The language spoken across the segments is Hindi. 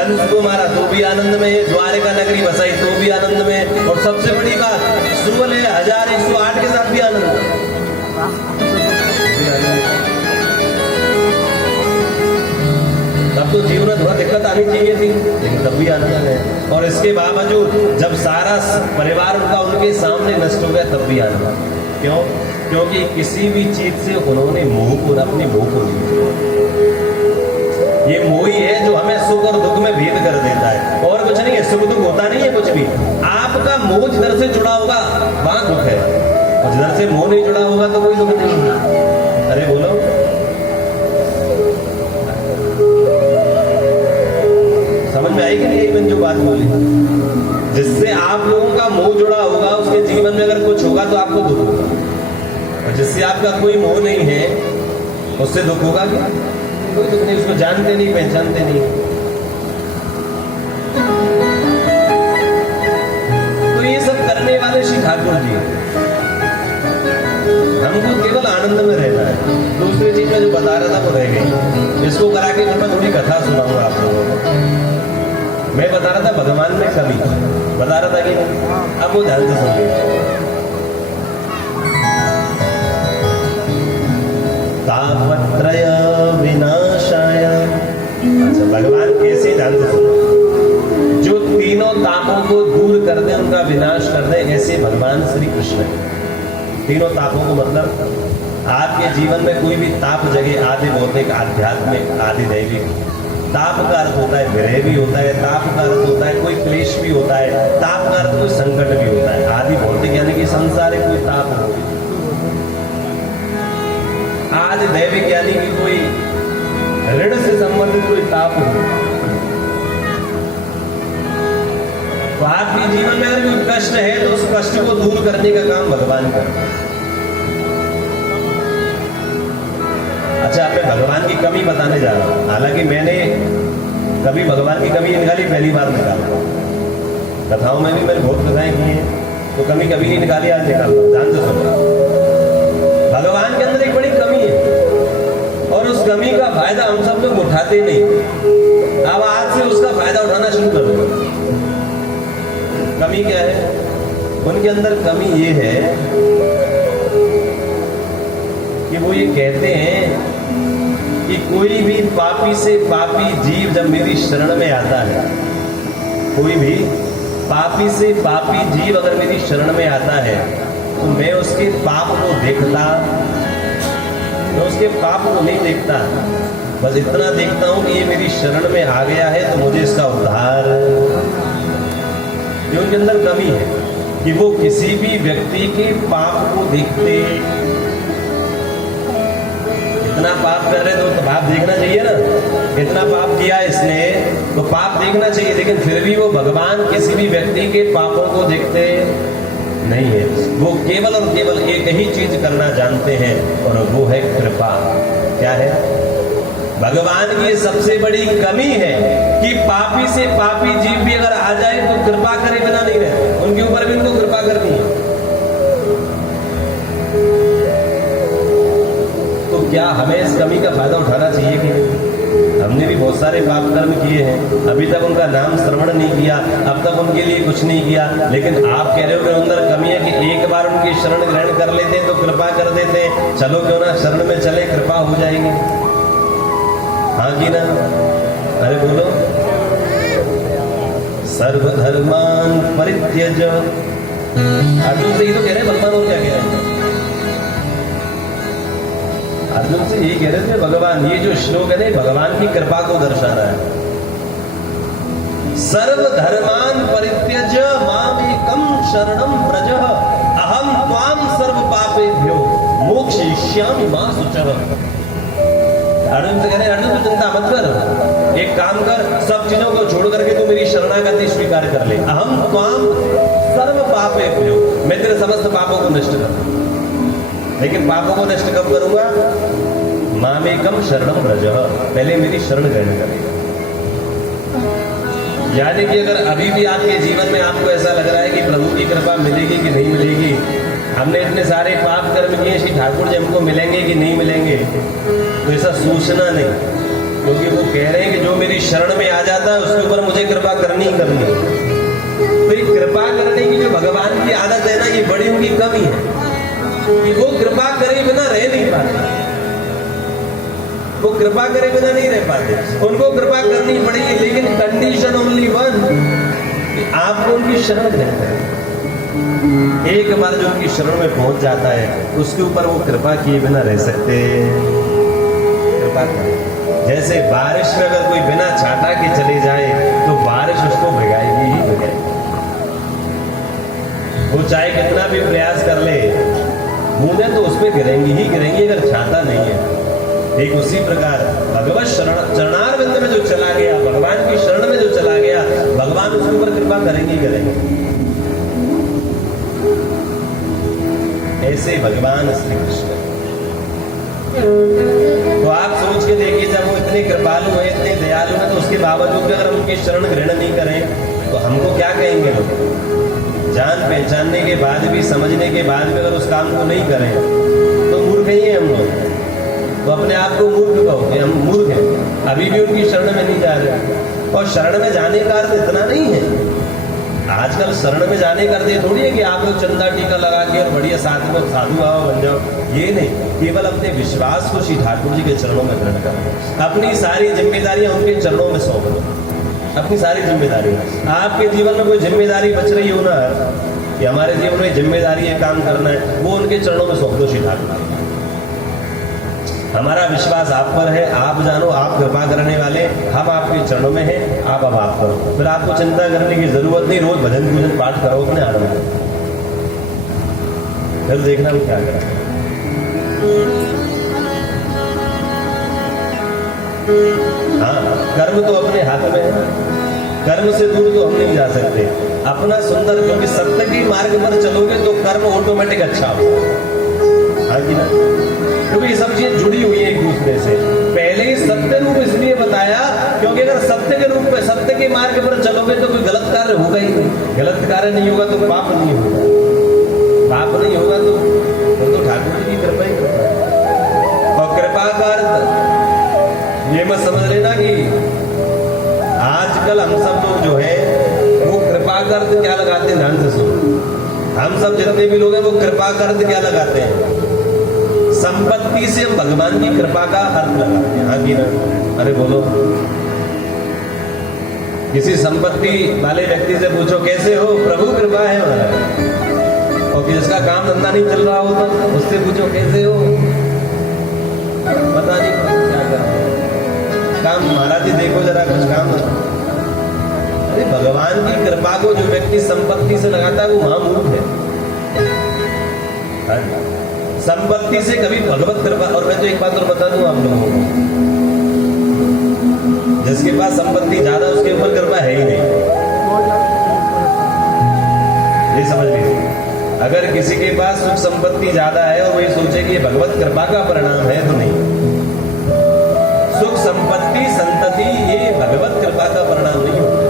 कंस को मारा तो भी आनंद में है, द्वारिका नगरी बसाई तो भी आनंद में है, और सबसे बड़ी बात सुबह 1108 के साथ भी आनंद है। तब तो जीवन में थोड़ा दिक्कत आनी चाहिए थी, लेकिन तब भी आनंद है। और इसके बावजूद जब सारा परिवार उनका उनके सामने नष्ट हो गया तब भी आनंद। क्यों? क्योंकि किसी भी चीज से उन्होंने मोह को, अपने मोह को नहीं। ये मोह ही है जो हमें सुख और दुख में भेद कर देता है, और कुछ नहीं है। सुख दुख होता नहीं है कुछ भी। आपका मोह जिधर से जुड़ा होगा वहां दुख है, और जिधर से मोह नहीं जुड़ा होगा तो कोई दुख नहीं है। अरे बोलो, समझ में आएगी नहीं मैंने जो बात बोली? जिससे आप लोगों का मोह जुड़ा होगा उसके जीवन में अगर कुछ होगा तो आपको दुख होगा, और जिससे आपका कोई मोह नहीं है उससे दुख होगा क्या? कोई दुख नहीं। उसको जानते नहीं, पहचानते नहीं। तो ये सब करने वाले श्री ठाकुर जी, हमको केवल आनंद में रहना है। दूसरी चीज में जो बता रहा था वो रह गई, इसको करा के मैं थोड़ी कथा सुनाऊंगा आप लोगों को। मैं बता रहा था भगवान में कमी, बता रहा था कि अब वो ध्यान से सुनिए। तापत्रय विनाशाय, अच्छा भगवान कैसे, ध्यान से सुनो। जो तीनों तापों को दूर कर दे, उनका विनाश कर दे, ऐसे भगवान श्री कृष्ण है। तीनों तापों को मतलब आपके जीवन में कोई भी ताप जगह, आदि भौतिक, आध्यात्मिक, आदि दैविक। ताप का अर्थ होता है विरह भी होता है, ताप का अर्थ होता है कोई क्लेश भी होता है, ताप का अर्थ कोई संकट भी होता है। आदि भौतिक यानी कि संसारिक कोई ताप हो, आदि दैविक यानी कि कोई ऋण से संबंधित कोई ताप हो। तो आपके जीवन में अगर कोई कष्ट है तो उस कष्ट को दूर करने का काम भगवान करते हैं। अच्छा, मैं भगवान की कमी बताने जा रहा हूं। हालांकि मैंने कभी भगवान की कमी निकाली, पहली बार निकाला। कथाओं में भी मैंने बहुत कथाएं की हैं, तो कमी कभी नहीं निकाली, आज निकाल रहा हूं। ध्यान से सुनो, भगवान के अंदर एक बड़ी कमी है, और उस कमी का फायदा हम सब लोग उठाते नहीं। अब आज से उसका फायदा उठाना शुरू कर दो। कमी क्या है? उनके अंदर कमी ये है कि वो ये कहते हैं कि कोई भी पापी से पापी जीव जब मेरी शरण में आता है, कोई भी पापी से पापी जीव अगर मेरी शरण में आता है तो मैं उसके पाप को देखता, मैं उसके पाप को नहीं देखता, बस इतना देखता हूं कि ये मेरी शरण में आ गया है तो मुझे इसका उद्धार। ये उनके अंदर कमी है कि वो किसी भी व्यक्ति के पाप को देखते। इतना पाप कर रहे तो पाप देखना चाहिए ना, इतना पाप किया इसने तो पाप देखना चाहिए, लेकिन फिर भी वो भगवान किसी भी व्यक्ति के पापों को देखते नहीं है। वो केवल और केवल एक ही चीज करना जानते हैं, और वो है कृपा। क्या है? भगवान की सबसे बड़ी कमी है कि पापी से पापी जीव भी अगर आ जाए तो कृपा करे बिना नहीं रहे, उनके ऊपर भी उनको कृपा करनी है। तो क्या हमें इस कमी का फायदा उठाना चाहिए कि नहीं? हमने भी बहुत सारे पाप कर्म किए हैं, अभी तक उनका नाम श्रवण नहीं किया, अब तक उनके लिए कुछ नहीं किया, लेकिन आप कह रहे हो कि अंदर कमी है कि एक बार उनकी शरण ग्रहण कर लेते तो कृपा कर देते। चलो क्यों ना शरण में चले, कृपा हो जाएगी। हाँ कि ना? अरे बोलो, सर्वधर्मान परित्यज। अर्जुन से ही तो कह रहे भगवान, और क्या कह रहे हैं? अर्जुन से यही कह रहे थे भगवान। ये जो श्लोक है भगवान की कृपा को दर्शा रहा है। सर्वधर्मान परित्यज मामेकं शरणं व्रज अहम त्वाम सर्व पापेभ्यो मोक्षयिष्यामि मा शुचः। अर्जुन से कह रहे अर्जुन तू चिंता मत कर, एक काम कर, सब चीजों को छोड़ करके तू मेरी शरणागति स्वीकार कर ले। अहम त्वाम सर्व पापेभ्यो, मैं तेरे समस्त पापों को नष्ट कर। लेकिन पापों को नष्ट कब करूंगा? मामेकम शरणम व्रज, पहले मेरी शरण ग्रहण करेगा। यानी कि अगर अभी भी आपके जीवन में आपको ऐसा लग रहा है कि प्रभु की कृपा मिलेगी कि नहीं मिलेगी, हमने इतने सारे पाप कर्म किए, श्री ठाकुर जी हमको मिलेंगे कि नहीं मिलेंगे, तो ऐसा सोचना नहीं। क्योंकि वो कह रहे हैं कि जो मेरी शरण में आ जाता है उसके ऊपर मुझे कृपा करनी ही करनी है। तो ये कृपा करने की जो भगवान की आदत है ना, ये बड़ी उनकी कमी है कि वो कृपा करे बिना रह नहीं पाते। वो कृपा करे बिना नहीं रह पाते, उनको कृपा करनी पड़ेगी, लेकिन कंडीशन ओनली वन, आपको उनकी शरण में है। एक बार जो उनकी शरण में पहुंच जाता है उसके ऊपर वो कृपा किए बिना रह सकते। कृपा करें। जैसे बारिश में अगर कोई बिना छाता के चले जाए तो बारिश उसको भिगाएगी ही भिगाएगी। वो चाहे कितना भी प्रयास कर ले, बूंदें तो उस पर गिरेंगी ही गिरेंगी अगर छाता नहीं है। एक उसी प्रकार भगवत चरणारविंद में जो चला गया, भगवान की शरण में जो चला गया, भगवान उसके ऊपर कृपा करेंगे ही करेंगे। ऐसे भगवान श्री कृष्ण। तो आप सोच के देखिए, जब वो इतने कृपालु हैं, इतने दयालु हैं, तो उसके बावजूद भी अगर हम उनकी शरण ग्रहण नहीं करें तो हमको क्या कहेंगे लोग? जान पहचानने के बाद भी, समझने के बाद भी अगर उस काम को नहीं करें तो मूर्ख ही हैं हम लोग। तो अपने आप को मूर्ख कहोगे, हम मूर्ख हैं, अभी भी उनकी शरण में नहीं जा रहे। और शरण में जाने का अर्थ इतना नहीं है, आजकल शरण में जाने का अर्थ थोड़ी है कि आप लोग चंदा टीका लगा के और बढ़िया साथ में साधु बाबा बन जाओ। ये नहीं, केवल अपने विश्वास को श्री ठाकुर जी के चरणों में ग्रहण करो, अपनी सारी जिम्मेदारियां उनके चरणों में सौंप दो। अपनी सारी जिम्मेदारी, आपके जीवन में कोई जिम्मेदारी बच रही हो ना कि हमारे जीवन में जिम्मेदारी है, काम करना है, वो उनके चरणों में सौंप दो श्री ठाकुर जी। हमारा विश्वास आप पर है, आप जानो, आप कृपा करने वाले, हम आपके चरणों में हैं, आप अब आप करो। फिर आपको चिंता करने की जरूरत नहीं, रोज भजन पूजन पाठ करो अपने आनंद में, फिर देखना हम क्या करें। हाँ, कर्म तो अपने हाथ में है, कर्म से दूर तो हम नहीं जा सकते। अपना सुंदर, क्योंकि सत्य के मार्ग पर चलोगे तो कर्म ऑटोमेटिक अच्छा होगा। हाँ कि ना? क्योंकि ये सब चीजें जुड़ी हुई है एक दूसरे से। पहले ही सत्य रूप इसलिए बताया क्योंकि अगर सत्य के रूप में, सत्य के मार्ग पर चलोगे तो कोई गलत कार्य होगा ही नहीं। गलत कार्य नहीं होगा तो पाप नहीं होगा, पाप नहीं होगा तो ठाकुर जी की कृपा ही कृपा है। और कृपा का अर्थ ये मत समझ लेना कि आजकल हम सब लोग जो है वो कृपा का अर्थ क्या लगाते हैं, ध्यान से सुनो। हम सब जितने भी लोग हैं वो कृपा का अर्थ क्या लगाते हैं? संपत्ति से हम भगवान की कृपा का अर्थ लगाते हैं। हाँ कि ना? अरे बोलो। किसी संपत्ति वाले व्यक्ति से पूछो कैसे हो, प्रभु कृपा है महाराज। और जिसका काम धंधा नहीं चल रहा होता उससे पूछो कैसे हो, पता नहीं क्या कर रहे हैं काम, महाराज जी देखो जरा कुछ काम। अरे भगवान की कृपा को जो व्यक्ति संपत्ति से लगाता है वो महामूर्ख है। संपत्ति से कभी भगवत कृपा। और मैं तो एक बात और बता दूं आप लोगों को, जिसके पास संपत्ति ज्यादा उसके ऊपर कृपा है ही नहीं। ये समझ लीजिए, अगर किसी के पास सुख संपत्ति ज्यादा है और वो ये सोचे कि ये भगवत कृपा का परिणाम है, तो नहीं। सुख संपत्ति संतति ये भगवत कृपा का परिणाम नहीं होता।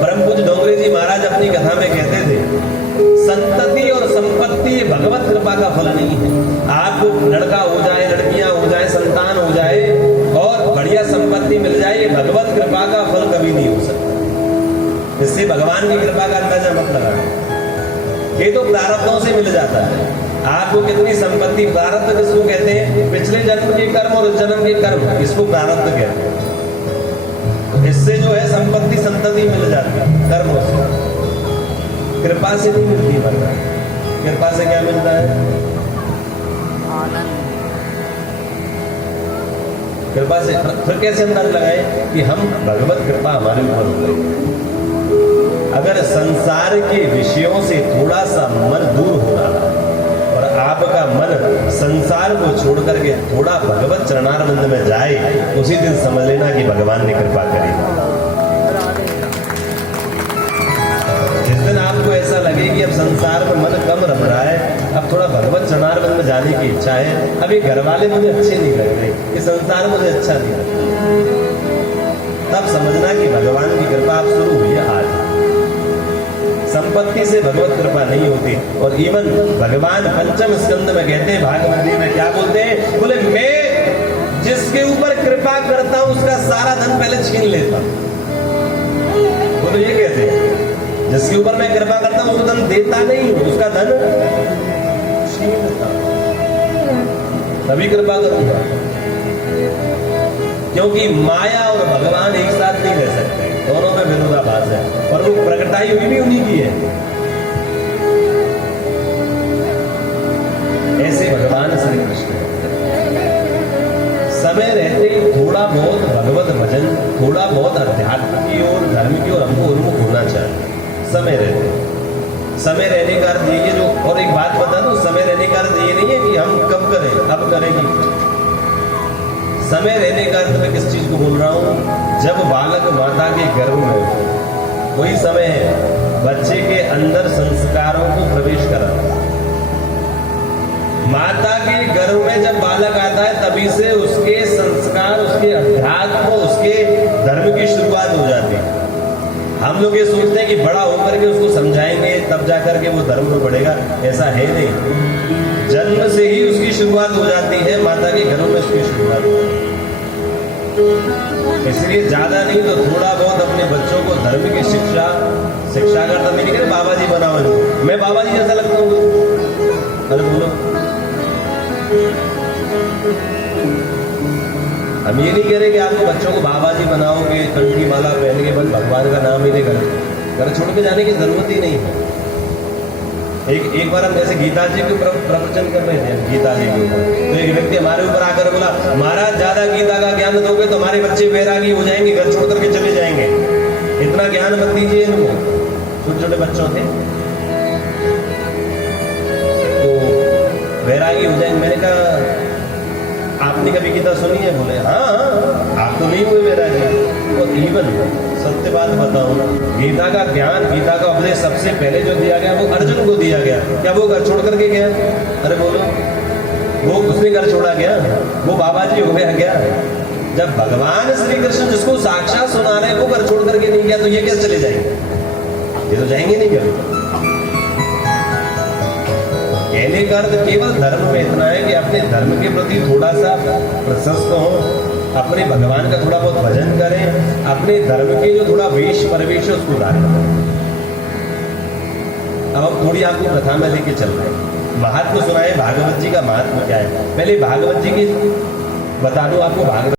परम पूज्य डोंगरे जी महाराज अपनी कथा में कहते थे, संतति और संपत्ति भगवत कृपा का फल नहीं है। आपको लड़का हो जाए, लड़कियां हो जाए, संतान हो जाए और बढ़िया संपत्ति मिल जाए, ये भगवत कृपा का फल कभी नहीं हो सकता। इससे भगवान की कृपा का अंदाजा मत लगाओ, ये तो प्रारब्धों से मिल जाता है। आपको कितनी संपत्ति, प्रारब्ध किसको कहते हैं? पिछले जन्म के कर्म और इस जन्म के कर्म, इसको प्रारब्ध कहते हैं। इससे जो है संपत्ति संतति मिल जाती है कर्मों से, कृपा से नहीं मिलती। वरना कृपा से क्या मिलता है? आनंद। कृपा से फिर कैसे अंदाज लगाए कि हम भगवत कृपा हमारे ऊपर हो गई? अगर संसार के विषयों से थोड़ा सा मन दूर हो रहा और आपका मन संसार को छोड़ करके थोड़ा भगवत चरणारविंद में जाए, उसी दिन समझ लेना कि भगवान ने कृपा करी। जिस दिन आपको ऐसा लगे कि अब संसार में मन कम रम रहा है, अब थोड़ा भगवत चरणारविंद में जाने की इच्छा है, अभी घर वाले मुझे अच्छे नहीं लग रहे, ये संसार मुझे अच्छा नहीं लगता, तब समझना कि भगवान की कृपा आप शुरू हुई है आज। संपत्ति से भगवत कृपा नहीं होती। और इवन भगवान पंचम स्कंद में कहते हैं, भागवत में क्या बोलते हैं? बोले मैं जिसके ऊपर कृपा करता हूं उसका सारा धन पहले छीन लेता हूं। वो तो ये कहते हैं जिसके ऊपर मैं कृपा करता हूं उसको धन देता नहीं हूं, उसका धन छीन लेता हूं, तभी कृपा करूंगा। क्योंकि माया और भगवान एक साथ नहीं रह सकते, दोनों में विरोधाभास है, और वो प्रगटाई हुई भी उन्हीं की है। ऐसे भगवान श्री कृष्ण समय रहते ही थोड़ा बहुत भगवत भजन, थोड़ा बहुत अध्यात्म की ओर, धर्म की ओर हमको उन्मुख होना चाहिए। समय रहते, समय रहने का अर्थ ये जो, और एक बात बता दूं, समय रहने का अर्थ ये नहीं है कि हम कब करें, अब करेंगे। समय रहने का अर्थ मैं किस चीज को बोल रहा हूं, जब बालक माता के गर्भ में हो, वही समय है बच्चे के अंदर संस्कारों को प्रवेश कराना। माता के गर्भ में जब बालक आता है तभी से उसके संस्कार, उसके अध्यात्म, उसके धर्म की शुरुआत हो जाती है। हम लोग ये सोचते हैं कि बड़ा होकर के उसको समझाएंगे तब जाकर के वो धर्म में बढ़ेगा, ऐसा है नहीं। जन्म से ही उसकी शुरुआत हो जाती है, माता के गर्भ में उसकी शुरुआत हो जाती है। इसलिए ज्यादा नहीं तो थोड़ा बहुत अपने बच्चों को धर्म की शिक्षा का अर्थ नहीं करे बाबा जी बनाओ, मैं बाबा जी जैसा लगता हूँ, अरे बोलो। हम ये नहीं कह रहे कि आपको बच्चों को बाबा जी बनाओगे, कंठी माला पहन के बस भगवान का नाम ही नहीं करें, घर छोड़ के जाने की जरूरत ही नहीं है। एक बार हम ऐसे गीता जी के प्रवचन कर रहे थे, गीता जी के ऊपर, तो एक व्यक्ति हमारे ऊपर आकर बोला, महाराज ज्यादा गीता का ज्ञान दोगे तो हमारे बच्चे बैरागी हो जाएंगे, घर छोड़ करके चले जाएंगे, इतना ज्ञान मत दीजिए इनको। छोटे छोटे बच्चों थे तो बैरागी हो जाएंगे। मैंने कहा आपने कभी गीता सुनी है? बोले हाँ, आप तो नहीं हुए बैरागी। और इवन सत्य बात बताओ ना, गीता का ज्ञान, गीता का उपदेश सबसे पहले जो दिया गया वो अर्जुन को दिया गया। क्या वो घर छोड़ करके गया? अरे बोलो, वो उसने घर छोड़ा गया? वो बाबा जी हो गया क्या? जब भगवान श्री कृष्ण जिसको साक्षात सुना रहे हैं वो घर छोड़ करके नहीं गया तो ये कैसे चले जाएंगे? ये तो जाएंगे नहीं कभी। कहने का अर्थ केवल धर्म में इतना है कि अपने धर्म के प्रति थोड़ा सा प्रशस्त हो, अपने भगवान का थोड़ा बहुत भजन करें, अपने धर्म के जो थोड़ा वेश परिवेश है उसको धारण करें। अब हम थोड़ी आपको कथा में लेके चल रहे हैं। महात्मा सुनाए भागवत जी का महात्मा क्या है। पहले भागवत जी की बता दूं आपको, भागवत